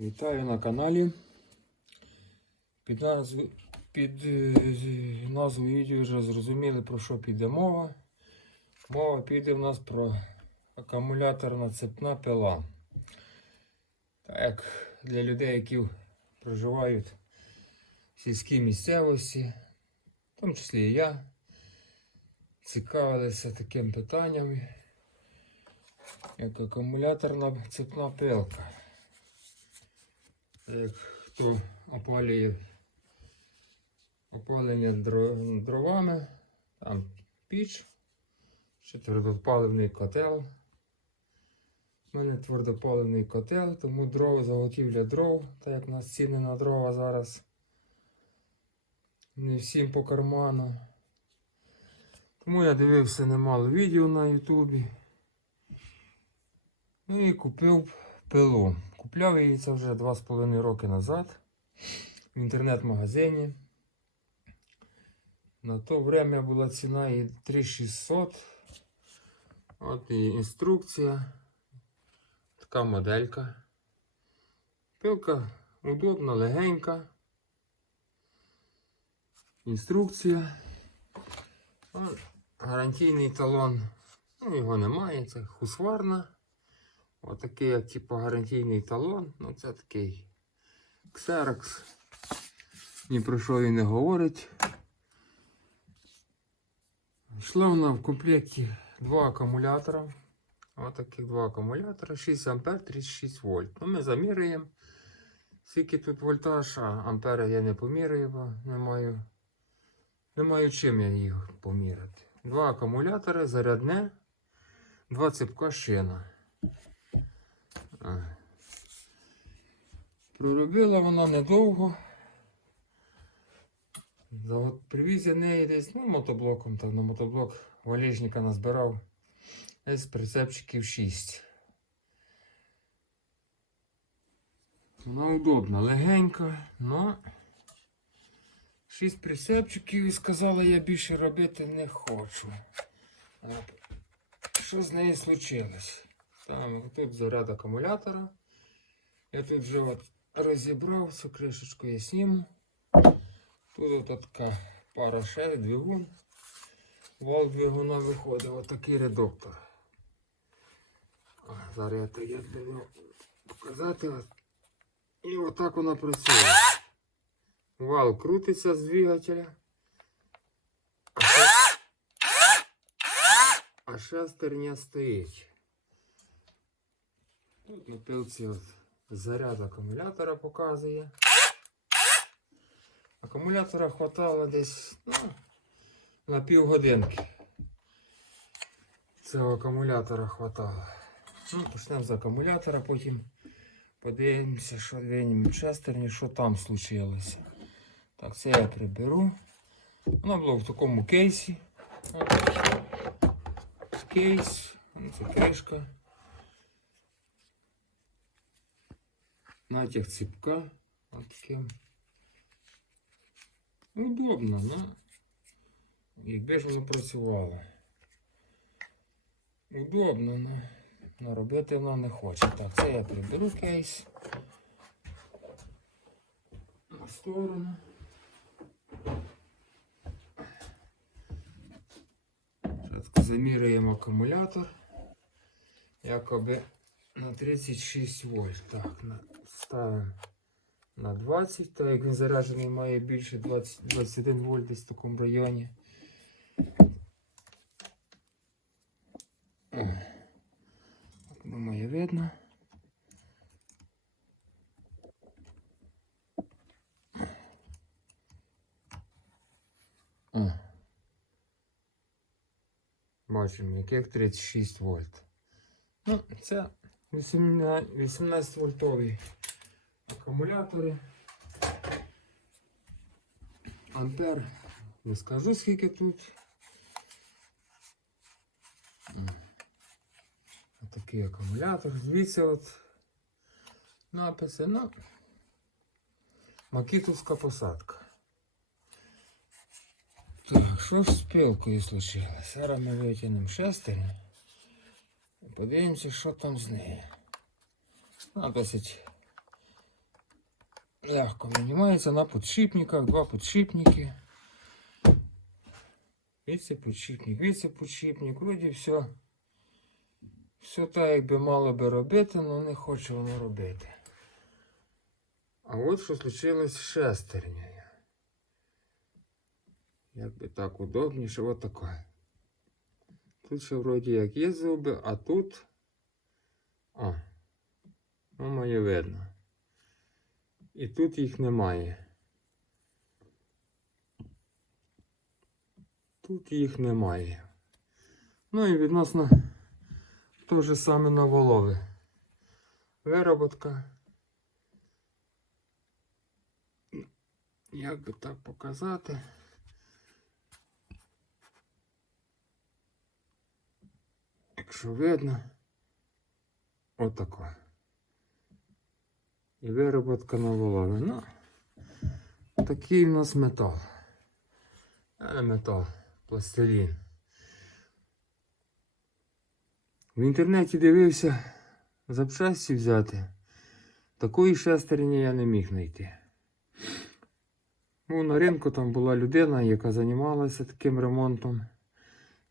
Вітаю на каналі. Під назву, під е, назву відео вже зрозуміли про що піде мова. Мова піде в нас про акумуляторна цепна пила. Так для людей, які проживають в сільській місцевості, в тому числі і я, цікавилися таким питанням, як акумуляторна цепна пилка. Хто опалює опалення дровами, там піч, ще твердопаливний котел. У мене твердопаливний котел, тому дров, заготівля дров, так як у нас ціни на дрова зараз не всім по карману. Тому я дивився немало відео на Ютубі. Ну і купив пилу. Купляв я її це вже 2,5 роки назад в інтернет-магазині. На то время була ціна її 3600. От і інструкція. Така моделька. Пилка удобна, легенька. Інструкція. Гарантійний талон. Ну, його немає, це хусварна. Отакий, як типу, гарантійний талон. Ну, це такий Xerox. Ні про що він не говорить. Йшла вона в комплекті два акумулятора. Отаких два акумулятора. 6 ампер, 36 вольт. Ну, ми заміряємо. Скільки тут вольтаж, а ампери я не поміряю, бо не маю, не маю чим я їх поміряти. Два акумулятори, зарядне, два цепка шина. Проробила вона недовго. Привіз я неї десь, ну, мотоблоком, там на мотоблок валежника назбирав. Десь прицепчиків 6. Вона удобна, легенька, но 6 прицепчиків і сказала, я більше робити не хочу. Що з нею случилось? Там тут заряд акумулятора. Я тут вже от розібрав цю кришечку, я сніму. Тут от така пара ще, двигун. Вал двигуна виходить, отакий редуктор. Зараз я то я показати. І отак вона працює. Вал крутиться з двигателя. А шестерня стоїть. Тут на пилці заряд акумулятора показує. Акумулятора хватало десь ну, на півгодинки. Цього акумулятора хватало. Ну, почнемо з акумулятора, потім подивимося, що двинемо шестерні, що там случилося. Так, це я приберу. Воно було в такому кейсі. Кейс, ну, це кришка. Натяг ціпка. От таким. Удобно, ну. Якби ж воно працювало. Удобно, ну. Но робити воно не хоче. Так, це я приберу кейс. На сторону. Спочатку заміряємо акумулятор. Якоби на 36 вольт. Так, на, ставимо на 20, так як він заряджений має більше 20, 21 вольт десь в такому районі. Думаю, видно. Бачимо, яких 36 вольт. Ну, це 18 вольтові акумулятори. Ампер. Не скажу скільки тут. Отакий акумулятор. Дивіться от написи. Ну, Макітовська посадка. Так, що ж з пилкою случилось? Зараз ми витягнемо шестерню. і Подивимося, що там з нею. Вона досить легко винімається на підшипниках, два підшипники. Віце підшипник, віце підшипник, вроді все. Все так, як би мало би робити, але не хоче воно робити. А от що случилось з шестернею. Як би так удобніше, от таке. Тут ще вроді як є зуби, а тут. А, ну моє видно. І тут їх немає. Тут їх немає. Ну і відносно те же саме на волови. Вироботка. Як би так показати? Якщо видно, отако. І вироботка на волові. Ну, такий в нас метал. Не метал, пластилін. В інтернеті дивився запчасті взяти. Такої шестерні я не міг знайти. Ну, на ринку там була людина, яка займалася таким ремонтом.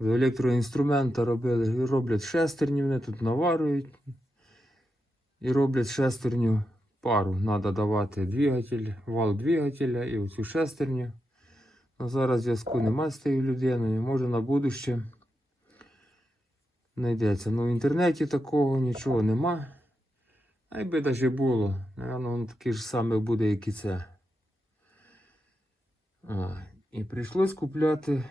З електроінструмента робили, роблять шестерні, вони тут наварюють. І роблять шестерню пару. Треба давати двигатель, вал двигателя і оцю шестерню. А зараз зв'язку немає з тією людиною. Може на будуще знайдеться. Ну в інтернеті такого нічого нема. А якби навіть було, напевно, воно таке ж саме буде, як і це. А, і прийшлось купляти.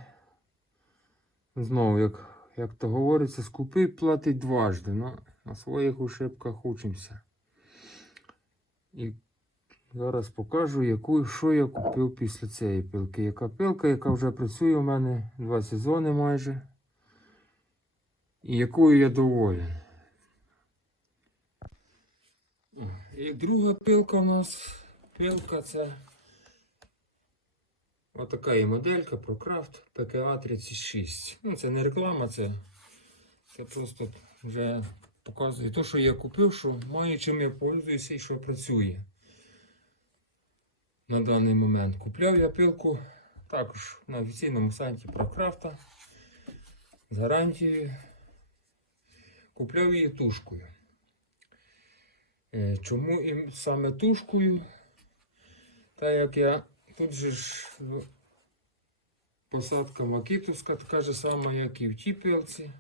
Знову, як, як то говориться, скупи платить дважди. Ну, на своїх ошибках учимося. І зараз покажу, яку, що я купив після цієї пилки. Яка пилка, яка вже працює у мене два сезони майже. І якою я доволен. І друга пилка у нас. Пилка це отака є моделька ProCraft PKA 36. Ну, це не реклама, це, це просто вже показує те, що я купив, що маю чим я пользуюся і що працює на даний момент. Купляв я пилку також на офіційному сайті ProCraft з гарантією. Купляв її тушкою. Е, Чому і саме тушкою? Та як я тут же ж посадка макітовська, така ж сама, як і в тій пилці.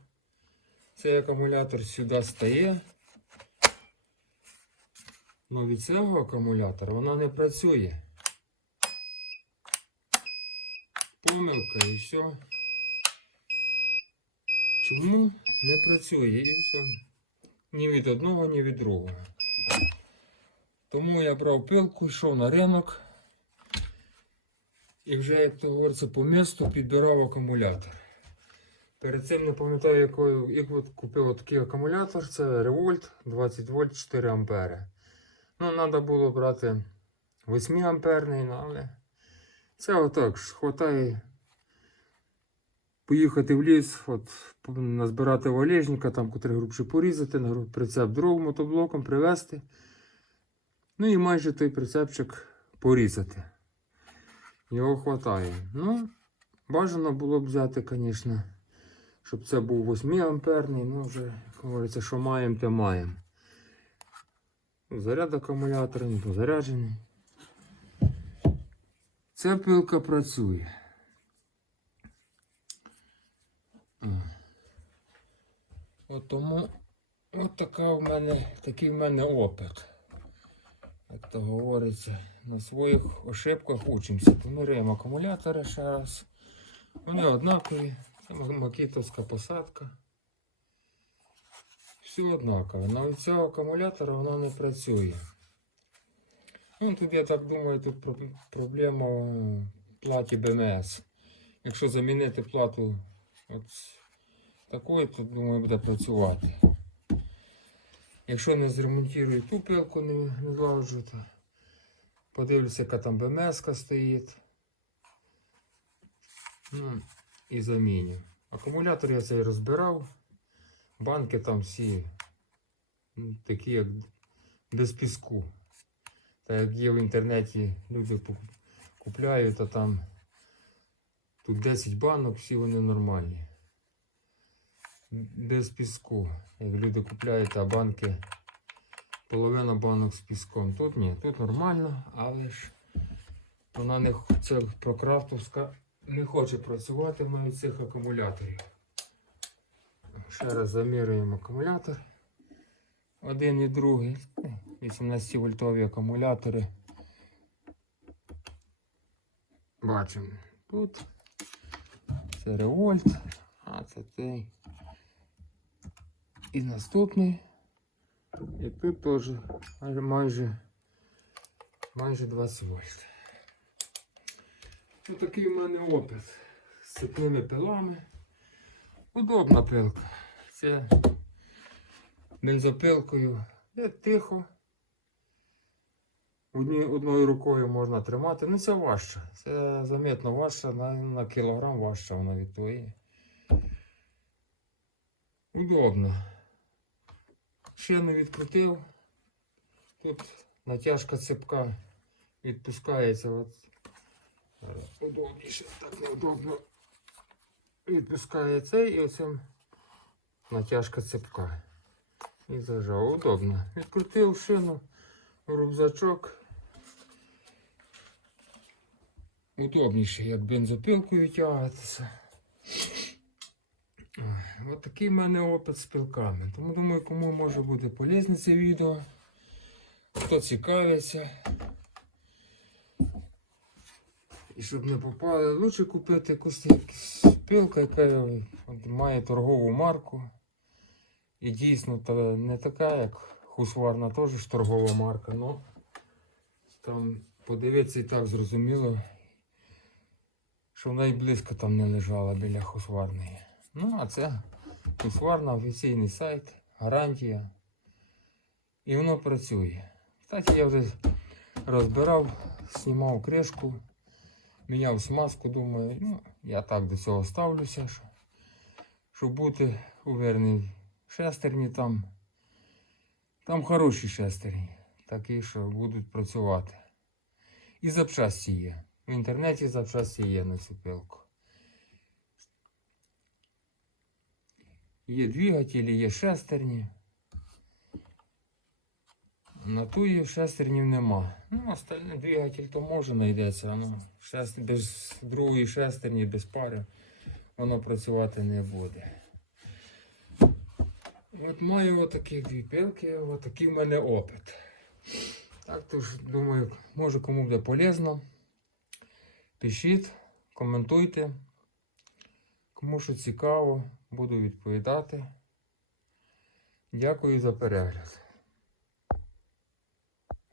Цей акумулятор сюди стає. Но від цього акумулятора вона не працює. Помилка і все. Чому не працює і все. Ні від одного, ні від другого. Тому я брав пилку, йшов на ринок. І вже, як то говориться, по місту підбирав акумулятор. Перед цим не пам'ятаю, якою як купив такий акумулятор. Це Revolt 20 вольт 4 ампери. Ну, треба було брати 8 амперний, ну, але це отак ж хватає поїхати в ліс, от, назбирати валежника, там котрий грубше порізати, на прицеп другим мотоблоком привезти. Ну і майже той прицепчик порізати. Його хватає. Ну, бажано було б взяти, звісно, щоб це був 8 амперний, ну вже, як говориться, що маємо, те маємо. Заряд акумулятора, не заряджений. Ця пилка працює. От тому от така в мене, такий в мене опит. Як то говориться, на своїх ошибках учимося. Поміряємо акумулятори ще раз. Вони однакові. Це макітовська посадка. Все однаково. На цього акумулятора воно не працює. Ну, тут, я так думаю, тут проблема в платі БМС. Якщо замінити плату от такою, то думаю буде працювати. Якщо не зремонтую ту пилку, не, не злагоджу, то подивлюся, яка там БМС стоїть. Ну, і заміню. Акумулятор я цей розбирав. Банки там всі такі, як без піску. Так як є в інтернеті, люди купляють, а там тут 10 банок, всі вони нормальні. Без піску. Як люди купляють, а банки, половина банок з піском. Тут ні, тут нормально, але ж вона не це прокрафтовська не хоче працювати в цих акумуляторів. Ще раз замірюємо акумулятор. Один і другий. 18 вольтові акумулятори. Бачимо. Тут це револьт, а це той. І наступний. І тут теж майже, майже 20 вольт. Ось такий в мене опит з цепними пилами. Удобна пилка. Це бензопилкою. Де тихо. Одні, одною рукою можна тримати. Ну це важче. Це замітно важче, на, на кілограм важче вона від твоєї. Удобно. Ще не відкрутив. Тут натяжка цепка відпускається. От. Удобніше, так неудобно. Відпускає цей і оцим натяжка цепка. І зажав. Удобно. Відкрутив шину, рюкзачок. Удобніше, як бензопилкою тягатися. От такий в мене опит з пилками. Тому думаю, кому може бути полезне це відео. Хто цікавиться. І щоб не попали, лучше купити якусь пилку, яка має торгову марку. І дійсно не така, як Хусварна, теж торгова марка, але там подивитися і так зрозуміло, що вона і близько там не лежала біля Хусварної. Ну, а це Хусварна, офіційний сайт, гарантія. І воно працює. Кстати, я вже розбирав, знімав кришку, міняв смазку, думаю, ну, я так до цього ставлюся, що, щоб бути уверений. Шестерні там, там хороші шестерні, такі, що будуть працювати. І запчасті є. В інтернеті запчасті є на цю. Є двигателі, є шестерні. На ту шестернів нема. Ну, остальний двигатель то може знайдеться, ну, шест... без другої шестерні, без пари, воно працювати не буде. От маю отакі дві пилки, отакий в мене опит. Так тож, думаю, може кому буде полезно. Пишіть, коментуйте. Кому що цікаво, буду відповідати. Дякую за перегляд.